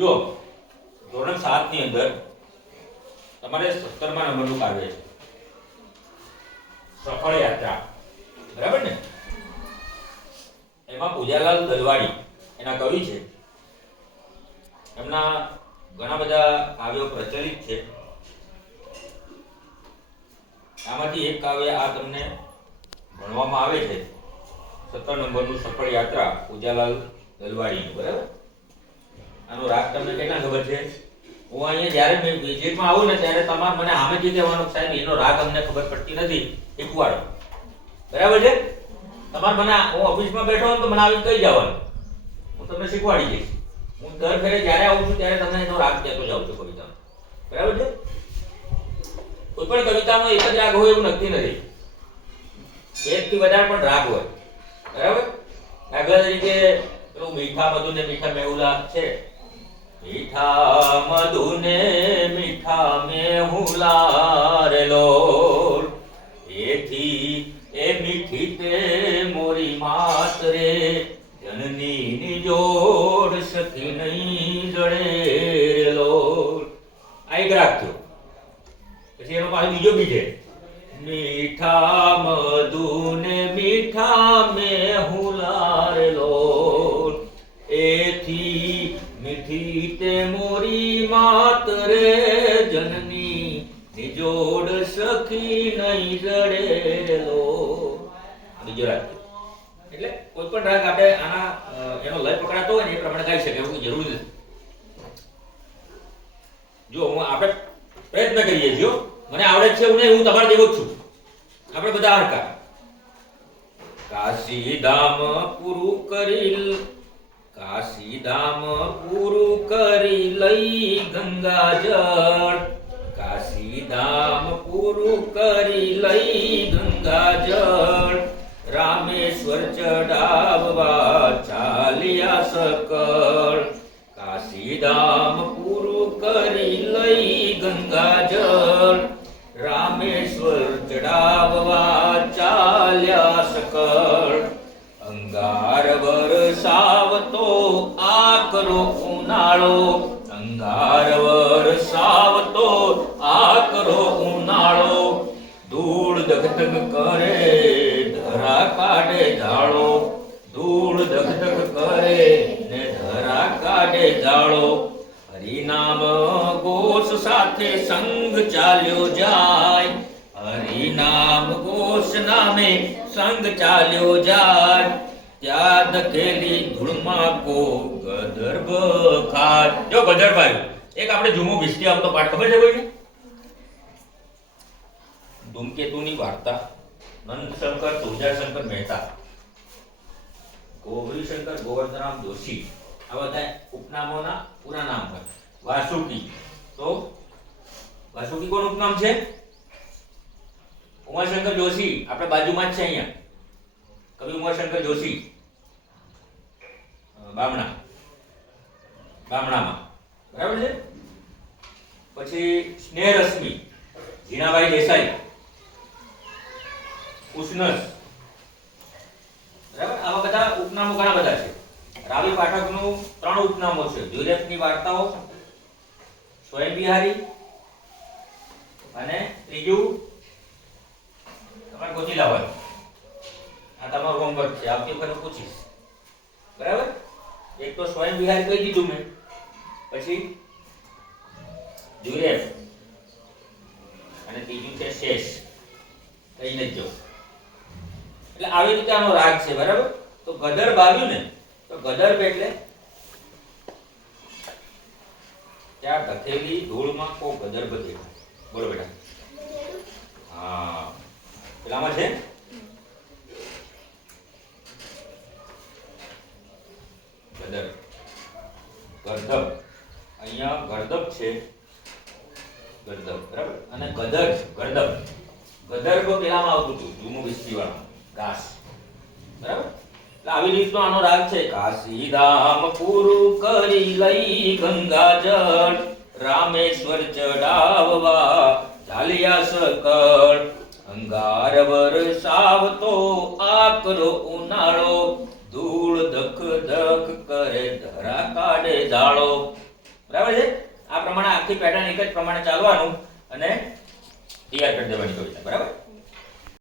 જો, ધોરણ સાતની અંદર તમારે સત્તરમા નંબરનું કાવ્ય છે. સફળ યાત્રા. બરાબર ને? એમાં પૂજાલાલ દલવાડી એના કવિ છે. એમના ઘણા બધા કાવ્યો પ્રચલિત છે. આમાંથી એક કાવ્ય આ તમને ભણવામાં આવે છે. સત્તર નંબરનું સફળ યાત્રા, પૂજાલાલ દલવાડીનું બરાબર? આનો રાગ તમને કેટલા ખબર છે? હું અહીંયા જ્યારે વિઝિટમાં આવું ને ત્યારે તમારે મને સામેથી કહેવાનું કહેવાનો સાહેબ, એનો રાગ અમને ખબર પડતી નથી. શીખવાડો બરાબર છે? તમારે મને હું ઓફિસમાં બેઠો હોઉં તો મને આવી કહી જવાનું. હું તમને શીખવાડી દઈશ. હું દર ફેરે જ્યારે આવું છું ત્યારે તમને એનો રાગ કહેતો જાઉં છું કવિતાનો બરાબર છે? કોઈ પણ કવિતામાં એક જ રાગ હોય એવું નક્કી નથી. એકથી વધારે પણ રાગ હોય. બરાબર? દાખલા તરીકે પેલું મીઠા બધું ને મીઠા મેહુલા છે. મીઠા મધુને મીઠા મેહુલા રે લોલ એથી એ મીઠી તે મોરી માત જનની જોડ સખી નહીં જડે રે લોલ આ રાગ પછી એનો પાછો બીજો બી છે મીઠા મધુને મીઠા મેહુલા સખી નહીં જડે બીજો રાગ. એટલે કોઈ પણ રાગ આપણે આના એનો લય પકડાતો હોય ને એ પ્રમાણે ગાઈ શકે, એવું જરૂરી નથી. જો હું આપણે પ્રયત્ન કરીએ છીએ મને આવડે છે હું હું તમારા જેવો જ છું. આપણે બધા હરકા કાશી ધામ પૂરું કરી કાશી ધામ પૂરું કરી લઈ ગંગા જળ પૂરું કરી લઈ ગંગા જળ રામેશ્વર ચડાવવા ચાલ્યા સકળ. કાશીધામ પૂરું કરી લઈ ગંગા જળ રામેશ્વર ચડાવવા ચાલ્યા સકળ. અંગાર વરસાવતો આકરો ઉનાળો. અંગાર ધગધગ કરે, ધરા કાઢે ઝાડો ધૂળ ધગધગ કરે, ને ધરા કાઢે ઝાડો હરિનામ ઘોષ સાથે સંગ ચાલ્યો જાય. હરિનામ ઘોષ નામે સંગ ચાલ્યો જાય. ત્યાં દખેલી ધૂળમાં કો ગદર્ભ ખાય. જો ગદરભાઈ, એક આપણે જુમો વિસ્તી આવતો પાઠ ખબર છે કોઈને? ધૂમકેતુની વાર્તા, નંદશંકર, તુલજાશંકર મહેતા ગોવિશંકર ગોવર્ધનરામ જોશી, આ બધા ઉપનામોના પૂરા નામ હોય. વાસુકી. તો વાસુકી કોનું ઉપનામ છે? ઉમાશંકર જોશી, આપણે બાજુમાં જ છે અહીંયા. કવિ ઉમાશંકર જોશી. બામણા. બામણામાં. બરાબર છે? પછી સ્નેહરશ્મિ, ઝીણાભાઈ દેસાઈ. ઉષ્ણસ બરાબર? આવા બધા ઉપનામો ઘણા બધા છે. રાવી પાઠકનું ત્રણ ઉપનામો છે. જ્યુલિયટની વાર્તાઓ સ્વયં બિહારી અને ત્રીજું તમારે ગોતી લાવવાનું. આ તમારું હોમવર્ક છે. આવતી વખતે પૂછીશ. બરાબર? એક તો સ્વયં બિહારી કહી દીધું મેં. પછી જુરેફ અને ત્રીજું છે શેષ. કહી નથી જાઉં એટલે આવી રીતે આનો રાગ છે, બરાબર? તો ગદર બાજુ ને, તો ગદર્ભ એટલે ત્યાં ધકેલી ધૂળમાં કો ગદર્ભ દેખાય બોલો બેટા. હા. પેલામાં છે? ગદર. ગર્ધબ અહીંયા ગર્ધબ છે. ગર્ધબ બરાબર? અને ગદર ગર્ધબ ગદર્ભ પેલામાં આવતું હતું. જૂનું વિસ્તી વાળા ઘાસ બરાબર? આવી રીતનો આનો રાગ છે. કાશી ધામ પૂરું કરી લઈ ગંગા જળ રામેશ્વર ચડાવવા ચાલ્યા સકળ. અંગાર વરસાવતો, આકરો ઉનાળો, ધૂળ ધક ધક કરે, ધરા કાઢે ઝાડો. બરાબર છે? આ પ્રમાણે આખી પેટર્ન એક જ પ્રમાણે ચાલવાનું અને તૈયાર કરી દેવાની કવિતા. બરાબર?